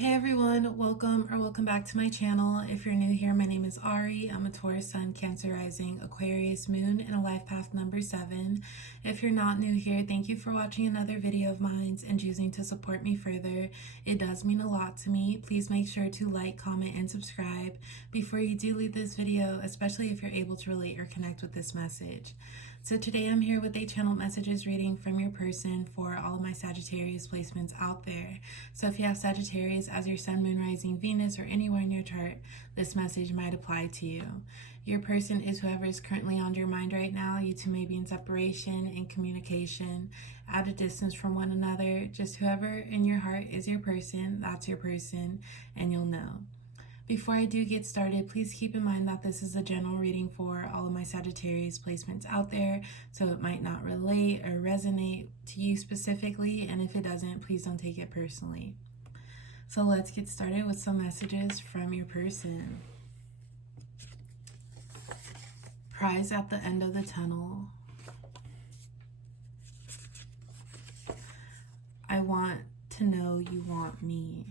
Hey everyone, welcome back to my channel. If you're new here, my name is Ari. I'm a Taurus Sun, Cancer Rising, Aquarius Moon, and a life path number 7. If you're not new here, thank you for watching another video of mine and choosing to support me further. It does mean a lot to me. Please make sure to like, comment, and subscribe before you do leave this video, especially if you're able to relate or connect with this message. So today I'm here with a channel messages reading from your person for all of my Sagittarius placements out there. So if you have Sagittarius as your Sun, Moon, Rising, Venus, or anywhere in your chart, this message might apply to you. Your person is whoever is currently on your mind right now. You two may be in separation, in communication, at a distance from one another. Just whoever in your heart is your person, that's your person, and you'll know. Before I do get started, please keep in mind that this is a general reading for all of my Sagittarius placements out there, so it might not relate or resonate to you specifically, and if it doesn't, please don't take it personally. So let's get started with some messages from your person. Prize at the end of the tunnel. I want to know you want me.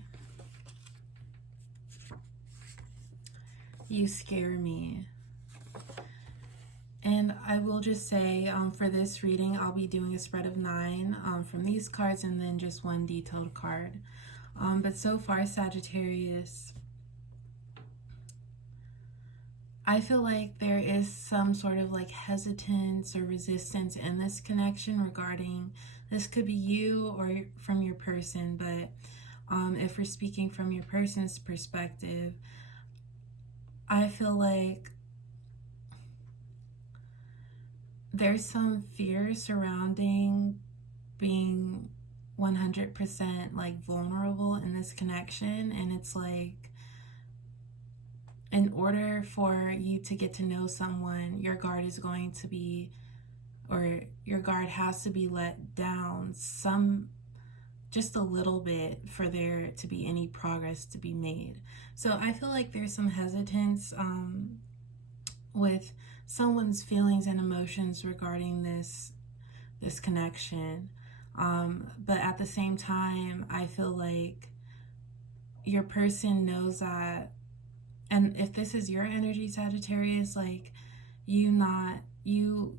You scare me. And I will just say for this reading, I'll be doing a spread of 9 from these cards and then just one detailed card. But so far, Sagittarius, I feel like there is some sort of like hesitance or resistance in this connection regarding, this could be you or from your person, but if we're speaking from your person's perspective, I feel like there's some fear surrounding being 100% like vulnerable in this connection, and it's like in order for you to get to know someone, your guard is going to be, or your guard has to be let down just a little bit for there to be any progress to be made. So I feel like there's some hesitance with someone's feelings and emotions regarding this connection. But at the same time, I feel like your person knows that, and if this is your energy, Sagittarius, like you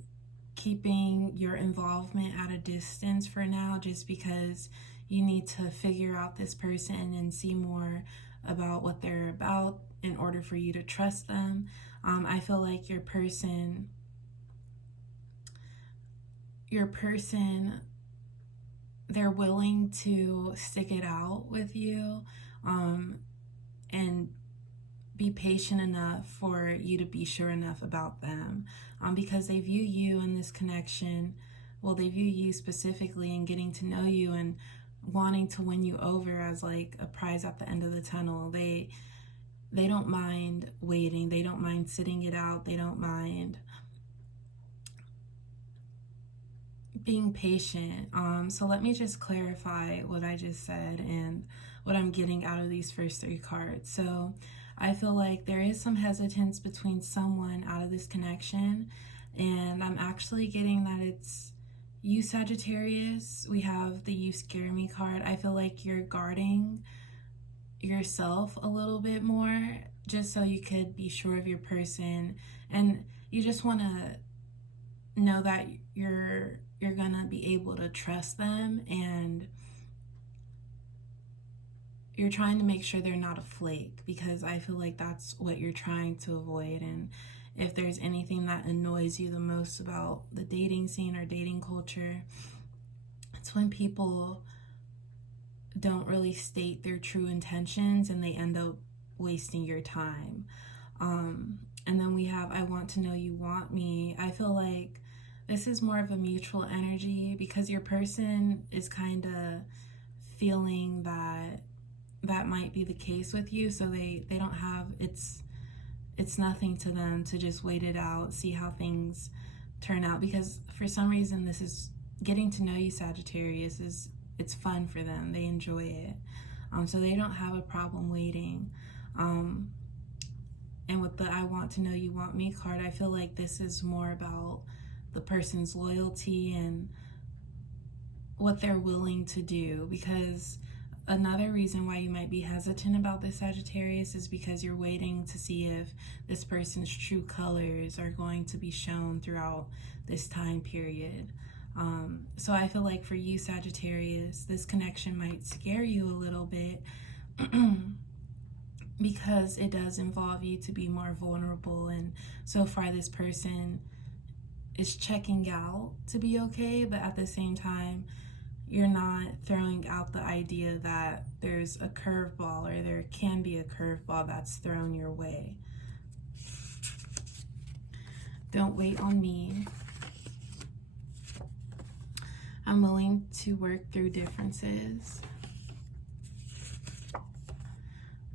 keeping your involvement at a distance for now, just because you need to figure out this person and see more about what they're about in order for you to trust them. I feel like your person, they're willing to stick it out with you and be patient enough for you to be sure enough about them, because they view you in this connection, well, they view you specifically in getting to know you and wanting to win you over as like a prize at the end of the tunnel. They don't mind waiting, they don't mind sitting it out, they don't mind being patient. So let me just clarify what I just said and what I'm getting out of these first 3 cards. So I feel like there is some hesitance between someone out of this connection, and I'm actually getting that it's you, Sagittarius. We have the You Scare Me card. I feel like you're guarding yourself a little bit more just so you could be sure of your person, and you just want to know that you're gonna be able to trust them, and you're trying to make sure they're not a flake, because I feel like that's what you're trying to avoid. And if there's anything that annoys you the most about the dating scene or dating culture, it's when people don't really state their true intentions and they end up wasting your time. And then we have I Want to Know You Want Me. I feel like this is more of a mutual energy, because your person is kind of feeling that might be the case with you, so they don't have, it's nothing to them to just wait it out, see how things turn out, because for some reason this is getting to know you, Sagittarius, it's fun for them, they enjoy it, so they don't have a problem waiting. And with the I Want to Know You Want Me card, I feel like this is more about the person's loyalty and what they're willing to do, because another reason why you might be hesitant about this Sagittarius is because you're waiting to see if this person's true colors are going to be shown throughout this time period. So I feel like for you, Sagittarius, this connection might scare you a little bit because it does involve you to be more vulnerable, and so far this person is checking out to be okay, but at the same time you're not throwing out the idea that there's a curveball, or there can be a curveball that's thrown your way. Don't wait on me. I'm willing to work through differences.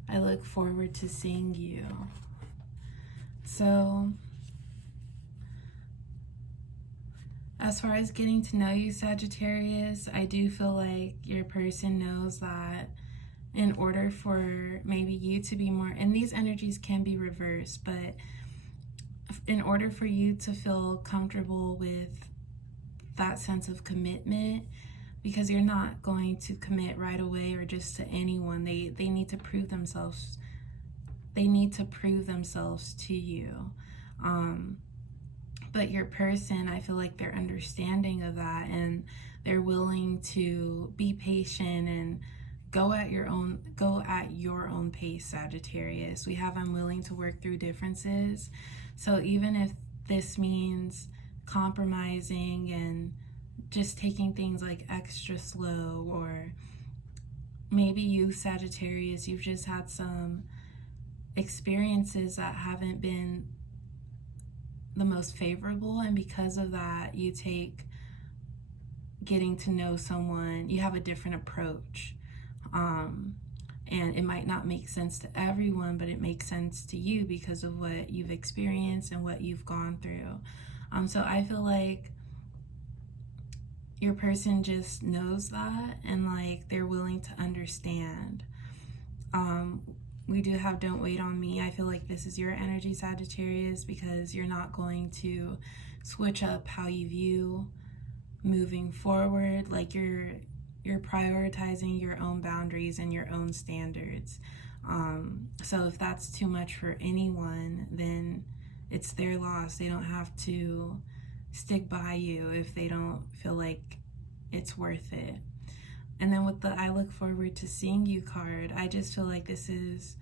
I look forward to seeing you. So, as far as getting to know you, Sagittarius, I do feel like your person knows that in order for maybe you to be more, and these energies can be reversed, but in order for you to feel comfortable with that sense of commitment, because you're not going to commit right away or just to anyone. They need to prove themselves. They need to prove themselves to you. But your person, I feel like they're understanding of that, and they're willing to be patient and go at your own pace, Sagittarius. We have I'm willing to work through differences. So even if this means compromising and just taking things like extra slow, or maybe you, Sagittarius, you've just had some experiences that haven't been the most favorable, and because of that you take getting to know someone, you have a different approach, and it might not make sense to everyone, but it makes sense to you because of what you've experienced and what you've gone through. So I feel like your person just knows that, and like they're willing to understand. We do have don't wait on me. I feel like this is your energy, Sagittarius, because you're not going to switch up how you view moving forward. Like you're prioritizing your own boundaries and your own standards. So if that's too much for anyone, then it's their loss. They don't have to stick by you if they don't feel like it's worth it. And then with the I look forward to seeing you card, I just feel like this is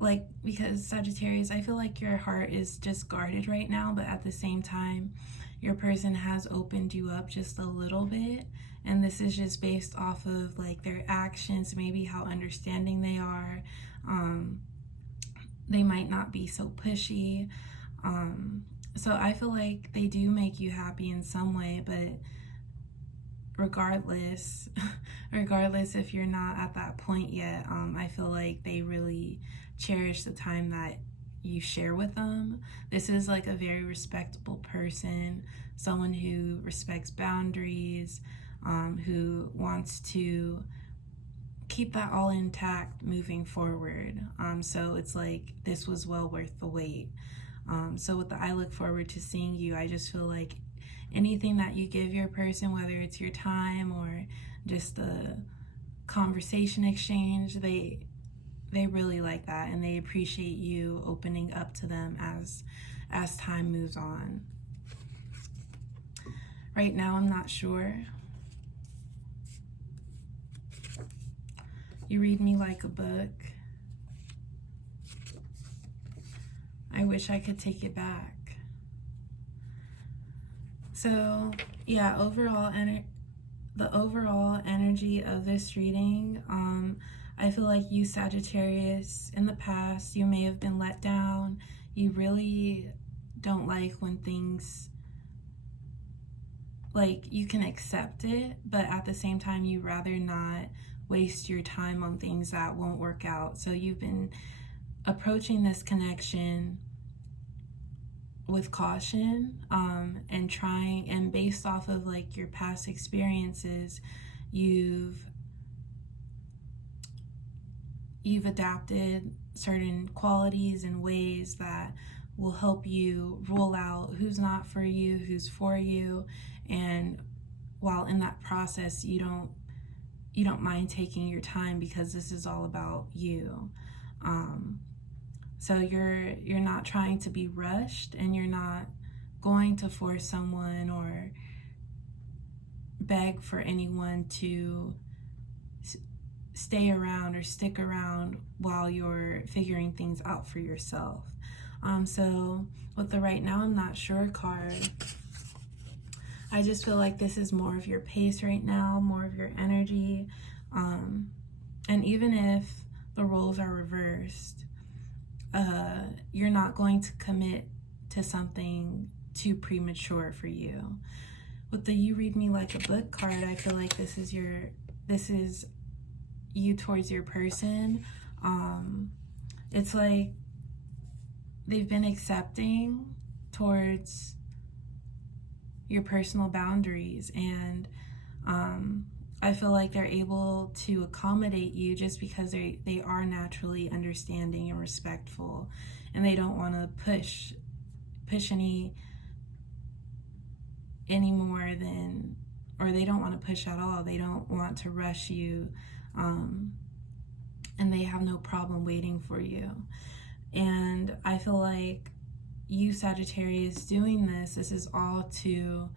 like, because Sagittarius, I feel like your heart is just guarded right now, but at the same time your person has opened you up just a little bit, and this is just based off of like their actions, maybe how understanding they are. They might not be so pushy. So I feel like they do make you happy in some way, but regardless if you're not at that point yet, I feel like they really cherish the time that you share with them. This is like a very respectable person, someone who respects boundaries, who wants to keep that all intact moving forward. So it's like this was well worth the wait. So with the I look forward to seeing you, I just feel like anything that you give your person, whether it's your time or just a conversation exchange, they really like that, and they appreciate you opening up to them as time moves on. Right now, I'm not sure. You read me like a book. I wish I could take it back. So yeah, the overall energy of this reading, I feel like you, Sagittarius, in the past, you may have been let down. You really don't like when things, like, you can accept it, but at the same time, you rather not waste your time on things that won't work out. So you've been approaching this connection with caution, and trying, and based off of like your past experiences, you've adapted certain qualities and ways that will help you rule out who's not for you, who's for you. And while in that process, you don't you don't mind taking your time because this is all about you. So you're not trying to be rushed, and you're not going to force someone or beg for anyone to stay around or stick around while you're figuring things out for yourself. So with the right now I'm not sure card, I just feel like this is more of your pace right now, more of your energy. And even if the roles are reversed, you're not going to commit to something too premature for you. With the You Read Me Like a Book card, I feel like this is you towards your person. It's like they've been accepting towards your personal boundaries, and I feel like they're able to accommodate you just because they are naturally understanding and respectful, and they don't want to push any more than, or they don't want to push at all. They don't want to rush you, and they have no problem waiting for you. And I feel like you, Sagittarius, doing this is all to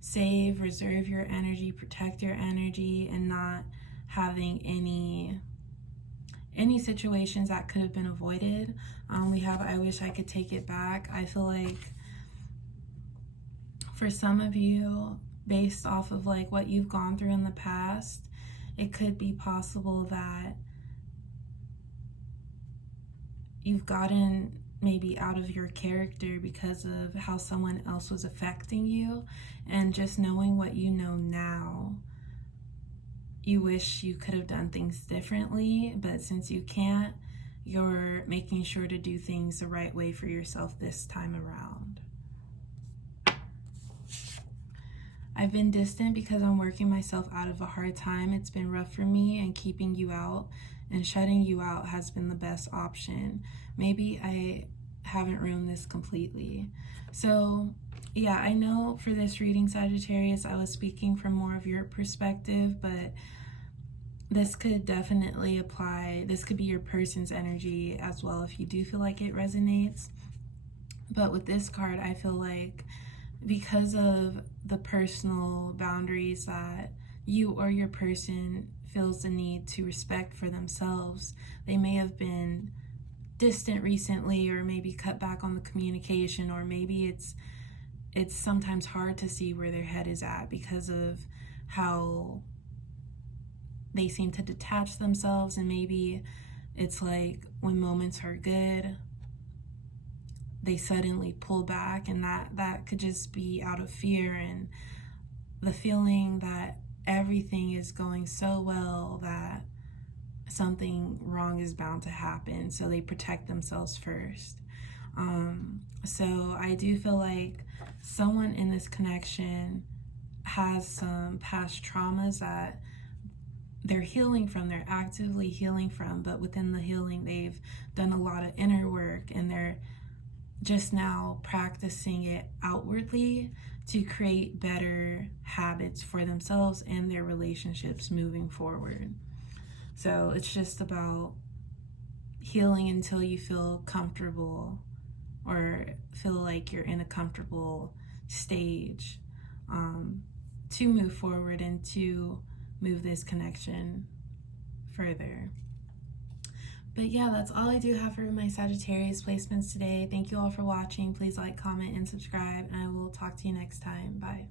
save, reserve your energy, protect your energy, and not having any situations that could have been avoided. We have I Wish I Could Take It Back. I feel like for some of you, based off of like what you've gone through in the past, it could be possible that you've gotten maybe out of your character because of how someone else was affecting you, and just knowing what you know now, you wish you could have done things differently, but since you can't, you're making sure to do things the right way for yourself this time around. I've been distant because I'm working myself out of a hard time. It's been rough for me, and keeping you out and shutting you out has been the best option. Maybe I haven't ruined this completely. So yeah, I know for this reading, Sagittarius, I was speaking from more of your perspective, but this could definitely apply. This could be your person's energy as well if you do feel like it resonates. But with this card, I feel like because of the personal boundaries that you or your person feels the need to respect for themselves, they may have been distant recently, or maybe cut back on the communication, or maybe it's sometimes hard to see where their head is at because of how they seem to detach themselves. And maybe it's like when moments are good, they suddenly pull back, and that could just be out of fear and the feeling that everything is going so well that something wrong is bound to happen, so they protect themselves first. So I do feel like someone in this connection has some past traumas that they're healing from, they're actively healing from, but within the healing they've done a lot of inner work, and they're just now practicing it outwardly to create better habits for themselves and their relationships moving forward. So it's just about healing until you feel comfortable, or feel like you're in a comfortable stage to move forward and to move this connection further. But yeah, that's all I do have for my Sagittarius placements today. Thank you all for watching. Please like, comment, and subscribe, and I will talk to you next time. Bye.